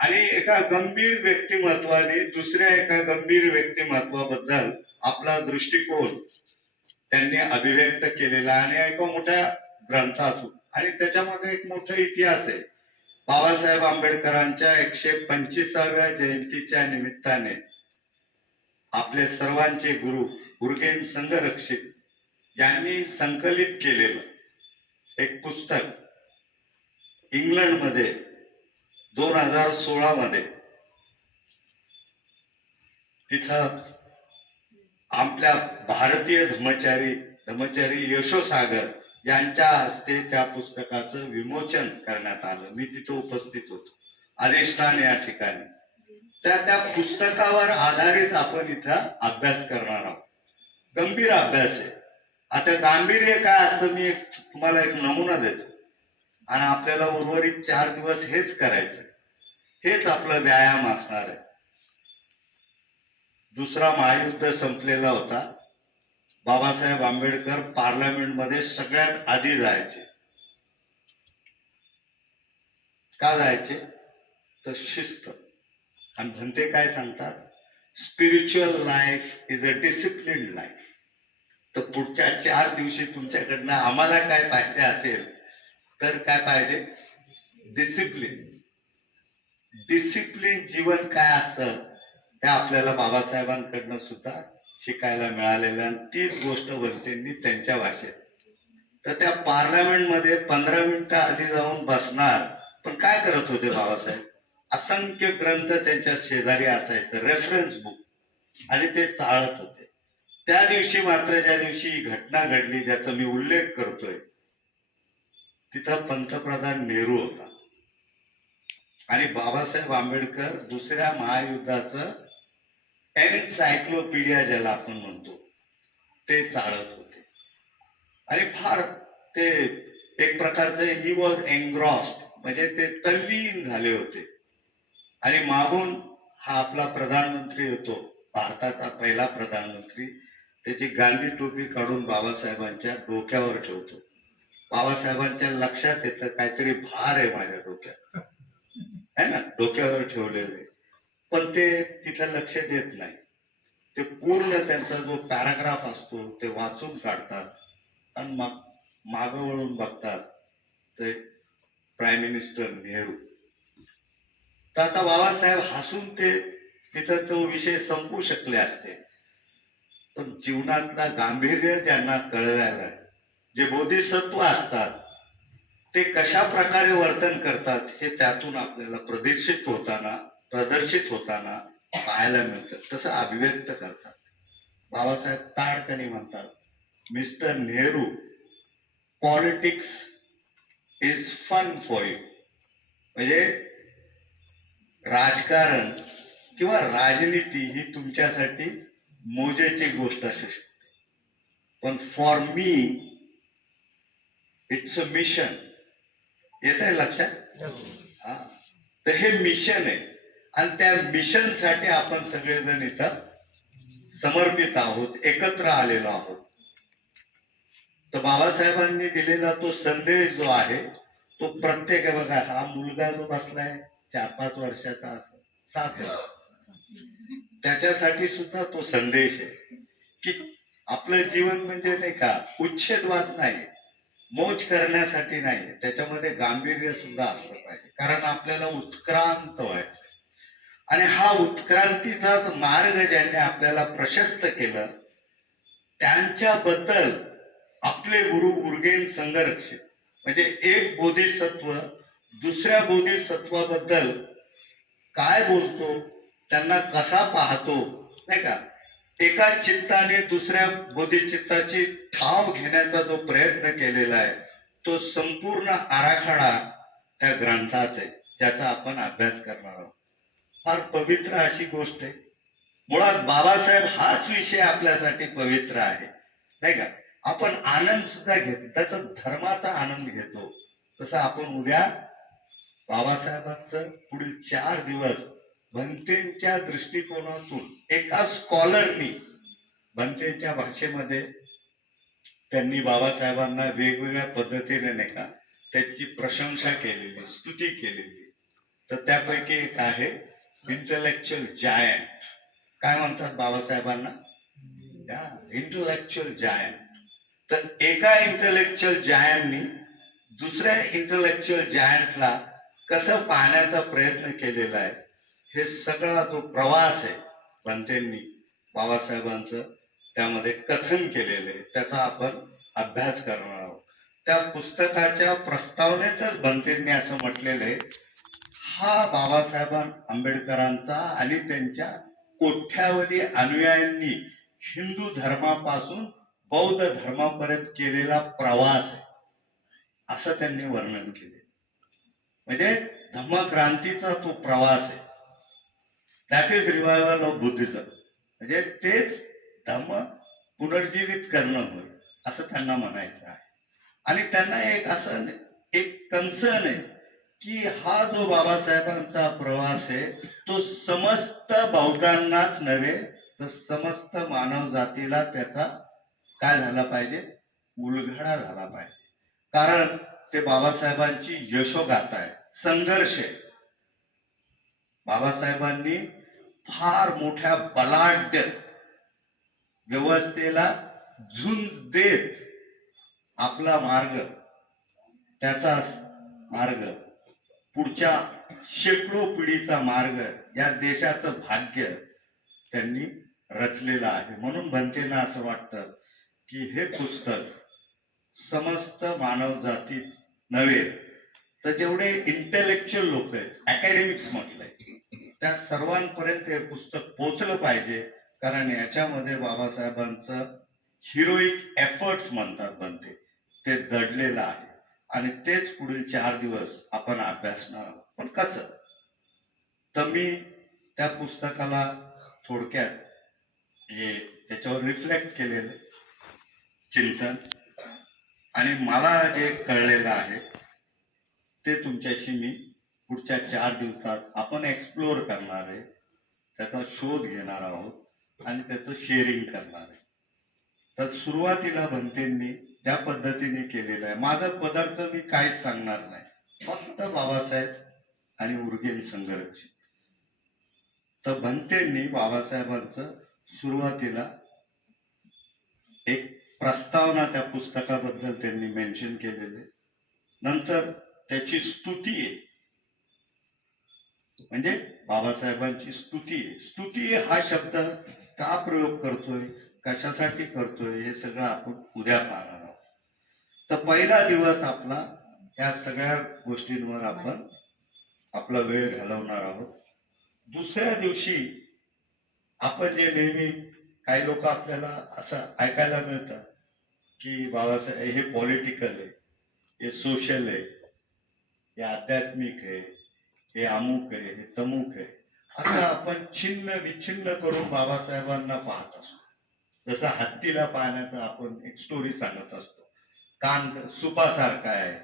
आणि एका गंभीर व्यक्तिमत्वाने दुसऱ्या एका गंभीर व्यक्तिमत्वाबद्दल आपला दृष्टिकोन त्यांनी अभिव्यक्त केलेला आणि एका मोठ्या ग्रंथातून. आणि त्याच्यामध्ये एक मोठा इतिहास आहे. बाबासाहेब आंबेडकरांच्या एकशे पंचवीसाव्या जयंतीच्या निमित्ताने आपले सर्वांचे गुरु गुरुगेन संघरक्षित यांनी संकलित केलेलं एक पुस्तक इंग्लंडमध्ये दोन हजार सोळा मध्ये तिथं आपल्या भारतीय धर्मचारी धर्मचारी यशोसागर यांच्या हस्ते त्या पुस्तकाचं विमोचन करण्यात आलं. मी तिथं उपस्थित होतो. अधिष्ठान या ठिकाणी. त्या त्या पुस्तकावर आधारित आपण इथं अभ्यास करणार आहोत. गंभीर अभ्यास आहे. आता गांभीर्य काय असतं मी तुम्हाला एक नमुना देतो. आणि आपल्याला उर्वरित चार दिवस हेच करायचं. हेच आपलं व्यायाम असणार आहे. दुसरा महायुद्ध संपलेला होता. बाबासाहेब आंबेडकर पार्लमेंटमध्ये सगळ्यात आधी जायचे. का जायचे? तर शिस्त. आणि भंते काय सांगतात? Spiritual life is a discipline life तर पुढच्या चार दिवशी तुमच्याकडनं आम्हाला काय पाहिजे असेल तर काय पाहिजे? डिसिप्लिन डिसिप्लिन जीवन काय असतं हे आपल्याला बाबासाहेबांकडनं सुद्धा शिकायला मिळालेलं आणि तीच गोष्ट बनतेंनी त्यांच्या भाषेत. तर त्या पार्लमेंटमध्ये पंधरा मिनिटं आधी जाऊन बसणार पण काय करत होते बाबासाहेब? असंख्य ग्रंथ त्यांच्या शेजारी असायचं रेफरन्स बुक आणि ते चाळत होते. त्या दिवशी मात्र ज्या दिवशी ही घटना घडली ज्याचा मी उल्लेख करतोय तिथं पंतप्रधान नेहरू होता. आणि बाबासाहेब आंबेडकर दुसऱ्या महायुद्धाचं एनसायक्लोपीडिया ज्याला आपण म्हणतो ते चाळत होते. आणि फार ते एक प्रकारचं ही वॉज एंग्रॉस्ड म्हणजे ते तल्लीन झाले होते. आणि मागून हा आपला प्रधानमंत्री होतो भारताचा पहिला प्रधानमंत्री त्याची गांधी टोपी काढून बाबासाहेबांच्या डोक्यावर ठेवतो. बाबासाहेबांच्या लक्षात येतं काहीतरी भार आहे माझ्या डोक्यात. है ना? डोक्यावर ठेवलेले पण ते तिथं लक्ष देत नाही. ते पूर्ण त्यांचा जो पॅराग्राफ असतो ते वाचून काढतात आणि मग मागं वळून बघतात ते प्राईम मिनिस्टर नेहरू. तर आता बाबासाहेब हसून ते तिथं तो विषय संपू शकले असते. पण जीवनातला गांभीर्य त्यांना कळलेलं जे बोधिसत्व असतात ते कशा प्रकारे वर्तन करतात हे त्यातून आपल्याला प्रदर्शित होताना प्रदर्शित होताना पाहायला मिळतं. तसं अभिव्यक्त करतात. बाबासाहेब ताडकणी म्हणतात mister Nehru politics is fun for you. म्हणजे राजकारण किंवा राजनीती ही तुमच्यासाठी मोजेची गोष्ट असू शकते. पण for me it's a mission. येत आहे लक्षात? हा. तर हे मिशन आहे. आणि त्या मिशनसाठी आपण सगळेजण इथं समर्पित आहोत एकत्र आलेलो आहोत. तर बाबासाहेबांनी दिलेला तो संदेश जो आहे तो प्रत्येक बघा हा मुलगा जो बसलाय चार पाच वर्षाचा सात वर्ष. त्याच्यासाठी सुद्धा तो संदेश आहे की आपलं जीवन म्हणजे नाही का उच्छेदवाद नाही मोज करण्यासाठी नाही त्याच्यामध्ये गांभीर्य सुद्धा असलं पाहिजे. कारण आपल्याला उत्क्रांत व्हायचं आणि हा उत्क्रांतीचा मार्ग ज्यांनी आपल्याला प्रशस्त केलं त्यांच्याबद्दल आपले गुरु गुरुगेन संघरक्षित म्हणजे एक बोधिसत्व दुसऱ्या बोधिसत्वाबद्दल काय बोलतो त्यांना कसा पाहतो नाही का? एका चित्ताने दुसऱ्या बोधिचित्ताची ठाव घेण्याचा जो प्रयत्न केलेला आहे तो संपूर्ण आराखडा त्या ग्रंथात आहे ज्याचा आपण अभ्यास करणार आहोत. फार पवित्र अशी गोष्ट आहे. मुळात बाबासाहेब हाच विषय आपल्यासाठी पवित्र आहे नाही का? आपण आनंद सुद्धा घेतो त्याचा धर्माचा आनंद घेतो. तसं आपण उद्या बाबासाहेबांचं पुढील चार दिवस भंतेच्या दृष्टिकोनातून एका स्कॉलरनी भंतेच्या भाषेमध्ये त्यांनी बाबासाहेबांना वेगवेगळ्या पद्धतीने नाही का त्याची प्रशंसा केलेली स्तुती केलेली. तर त्यापैकी एक आहे इंटलेक्च्युअल जायंट काय म्हणतात बाबासाहेबांना? या इंटलेक्च्युअल जायंट तर एका इंटलेक्च्युअल जायंटनी दुसऱ्या इंटलेक्च्युअल जायंटला कसं पाहण्याचा प्रयत्न केलेला आहे? हे सगळा जो प्रवास आहे बनतेंनी बाबासाहेबांचं त्यामध्ये कथन केलेलं आहे त्याचा आपण अभ्यास करणार आहोत. त्या पुस्तकाच्या प्रस्तावनेतच बनतेंनी असं म्हटलेलं आहे हा बाबासाहेब आंबेडकरांचा आणि त्यांच्या कोठ्यावधी अनुयायांनी हिंदू धर्मापासून बौद्ध धर्मापर्यंत केलेला प्रवास आहे. असं त्यांनी वर्णन केले. म्हणजे धम्मक्रांतीचा तो प्रवास आहे. That is revival of Buddhism म्हणजे तेच धम्म पुनर्जीवित करणं होय असं त्यांना म्हणायचं आहे. आणि त्यांना एक असं एक कन्सर्न आहे की हा जो बाबासाहेबांचा प्रवास आहे तो समस्त बौद्धांनाच नव्हे तर समस्त मानव जातीला त्याचा काय झाला पाहिजे? उलघडा झाला पाहिजे. कारण ते बाबासाहेबांची यशोगाथा आहे संघर्ष आहे. बाबासाहेबांनी फार मोठ्या बलाढ्य व्यवस्थेला झुंज देत आपला मार्ग त्याचा मार्ग पुढच्या शेकडो पिढीचा मार्ग या देशाचं भाग्य त्यांनी रचलेलं आहे. म्हणून बनतेना असं वाटतं की हे पुस्तक समस्त मानव जातीच नव्हे तर जेवढे इंटेलेक्च्युअल लोक आहेत अकॅडमिक्स म्हटलंय त्या सर्वांपर्यंत हे पुस्तक पोचलं पाहिजे. कारण याच्यामध्ये बाबासाहेबांचं हिरोईक एफर्ट्स म्हणतात बनते. ते दडलेलं आहे. आणि तेच पुढील चार दिवस आपण अभ्यासणार आहोत. पण कसं? तर मी त्या पुस्तकाला थोडक्यात हे त्याच्यावर रिफ्लेक्ट केलेलं चिंतन. आणि मला जे कळलेलं आहे ते तुमच्याशी मी पुढच्या चार दिवसात आपण एक्सप्लोअर करणार आहे. त्याचा शोध घेणार आहोत आणि त्याचं शेअरिंग करणार आहे. तर सुरुवातीला भंतेंनी ज्या पद्धतीने केलेलं आहे. माझं पदार्थ मी काहीच सांगणार नाही. फक्त बाबासाहेब आणि उर्गेन संघर्ष तर भंतेंनी बाबासाहेबांचं सुरुवातीला एक प्रस्तावना त्या पुस्तकाबद्दल त्यांनी मेन्शन केलेले नंतर त्याची स्तुती आहे. म्हणजे बाबासाहेबांची स्तुती स्तुती हा शब्द का प्रयोग करतोय? कशासाठी करतोय? हे सगळं आपण उद्या पाहणार आहोत. तर पहिला दिवस आपला या सगळ्या गोष्टींवर आपण आपला वेळ घालवणार आहोत. दुसऱ्या दिवशी आपण जे नेहमी काही लोक आपल्याला असं ऐकायला मिळतं की बाबासाहेब हे पॉलिटिकल आहे हे सोशल आहे हे आध्यात्मिक आहे हे अमुक आहे हे तमुक आहे. असं आपण छिन्न विच्छिन्न करून बाबासाहेबांना पाहत असतो. जसं हत्तीला पाहण्याचा आपण एक स्टोरी सांगत असतो. कान सुपासारखा आहे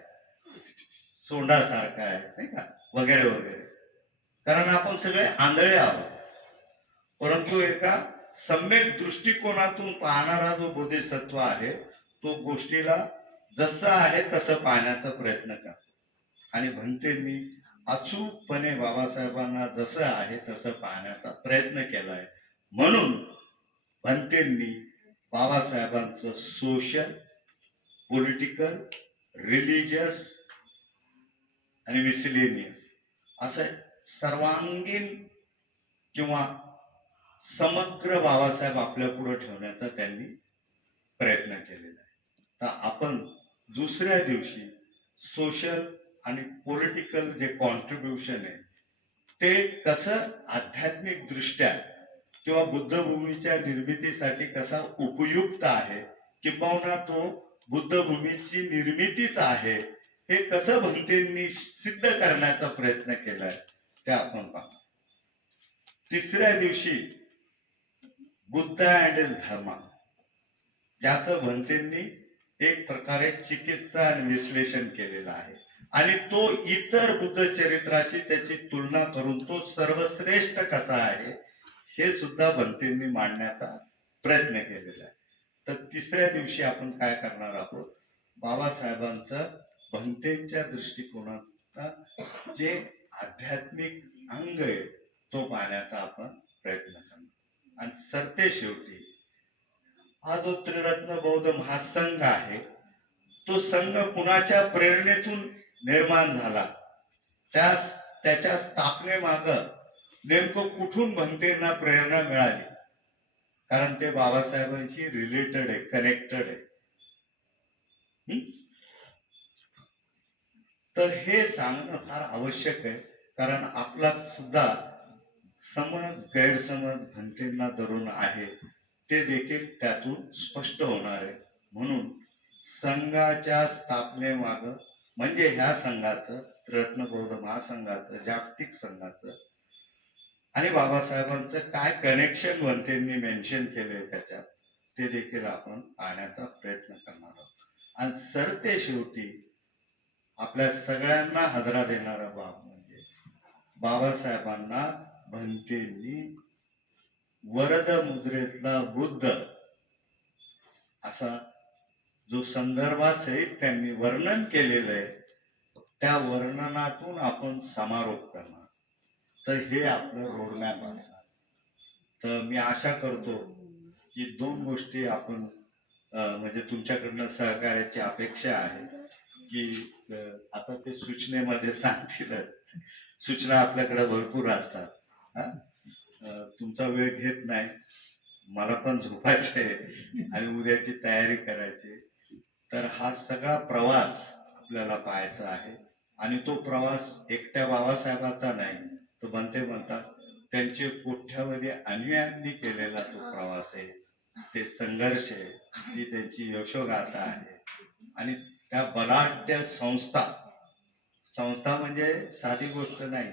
सोंडासारखा आहे नाही का? वगैरे वगैरे. कारण आपण सगळे आंधळे आहोत. परंतु एका सम्यक दृष्टिकोनातून पाहणारा जो बोधिसत्व आहे तो गोष्टीला जसं आहे तसं पाहण्याचा प्रयत्न करतो. आणि म्हणते मी अचूकपणे बाबासाहेबांना जसं आहे तसं पाहण्याचा प्रयत्न केला आहे म्हणून भंतेंनी बाबासाहेबांचं सोशल पॉलिटिकल रिलिजियस आणि मिसिलेनियस असं सर्वांगीण किंवा समग्र बाबासाहेब आपल्या पुढे ठेवण्याचा त्यांनी प्रयत्न केलेला आहे. तर आपण दुसऱ्या दिवशी सोशल आणि पॉलिटिकल जे कॉन्ट्रीब्युशन आहे ते कसं आध्यात्मिक दृष्ट्या किंवा बुद्धभूमीच्या निर्मितीसाठी कसा उपयुक्त आहे किंबहुना तो बुद्धभूमीची निर्मितीच आहे हे कसं भंतेंनी सिद्ध करण्याचा प्रयत्न केलाय ते आपण पाहू. तिसऱ्या दिवशी बुद्ध अँड इज धर्म याचं भंतेंनी एक प्रकारे चिकित्सा आणि विश्लेषण केलेलं आहे. आणि तो इतर बुद्ध चरित्राशी त्याची तुलना करून तो सर्वश्रेष्ठ कसा आहे हे सुद्धा भंतींनी मांडण्याचा प्रयत्न केलेला आहे. तर तिसऱ्या दिवशी आपण काय करणार आहोत? बाबासाहेबांचं भंतेच्या दृष्टिकोनात जे आध्यात्मिक अंग आहे तो पाहण्याचा आपण प्रयत्न करणार आणि सरते शेवटी हा जो त्रिरत्न बौद्ध महासंघ आहे तो संघ कुणाच्या प्रेरणेतून निर्माण झाला. त्या त्याच्या स्थापनेमाग नेमकं कुठून भंतेंना प्रेरणा मिळाली? कारण ते बाबासाहेबांशी रिलेटेड आहे कनेक्टेड आहे. तर हे सांगणं फार आवश्यक आहे कारण आपला सुद्धा समज गैरसमज भंतेंना धरून आहे ते देखील त्यातून स्पष्ट होणार आहे. म्हणून संघाच्या स्थापनेमाग म्हणजे ह्या संघाचं रत्नबोध महासंघाचं जागतिक संघाचं आणि बाबासाहेबांचं काय कनेक्शन भंतेंनी मेन्शन केलंय त्याच्यात ते देखील आपण पाहण्याचा प्रयत्न करणार आहोत. आणि सरते शेवटी आपल्या सगळ्यांना हजरा देणारा बाब म्हणजे बाबासाहेबांना भंतेंनी वरद मुद्रेतला बुद्ध असा जो संदर्भासहित त्यांनी वर्णन केलेलं आहे त्या वर्णनातून आपण समारोप करणार. तर हे आपलं रोडमॅप असणार तर मी आशा करतो की दोन गोष्टी आपण म्हणजे तुमच्याकडनं सहकार्याची अपेक्षा आहे की आता ते सूचनेमध्ये सांगतील. सूचना आपल्याकडे भरपूर असतात. हा? तुमचा वेळ घेत नाही. मला पण झोपायचं आहे आणि उद्याची तयारी करायची तर हा सगळा प्रवास आपल्याला पाहायचा आहे. आणि तो प्रवास एकट्या बाबासाहेबाचा नाही तो बनते म्हणतात त्यांचे कोठ्यामध्ये अनुयांनी केलेला तो प्रवास आहे. ते संघर्ष आहे ती त्यांची यशोगाथा आहे. आणि त्या बलाढ्य संस्था संस्था म्हणजे साधी गोष्ट नाही.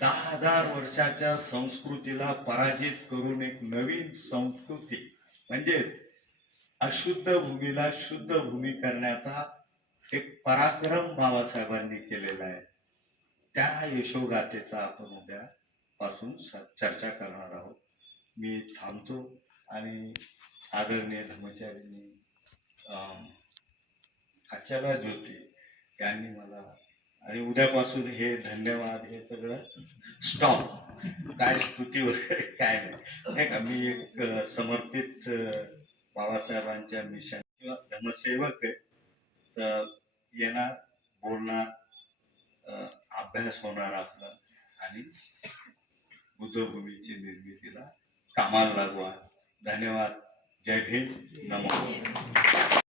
दहा हजार वर्षाच्या संस्कृतीला पराजित करून एक नवीन संस्कृती म्हणजे अशुद्ध भूमीला शुद्ध भूमी करण्याचा एक पराक्रम बाबासाहेबांनी केलेला आहे. त्या यशोगाथेचा आपण उद्या पासून स- चर्चा करणार आहोत. मी थांबतो आणि आदरणीय धर्मचारींनी आचार्य ज्योती यांनी मला आणि उद्यापासून हे धन्यवाद हे सगळं स्टॉप काय स्तुती वगैरे काय नाही. नाही का मी एक समर्पित बाबासाहेबांच्या मिशन किंवा धर्मसेवक आहे तर येणार बोलणार अभ्यास होणार आपला आणि बुद्धभूमीची निर्मितीला कामाला लागवा धन्यवाद. जय भीम नमो.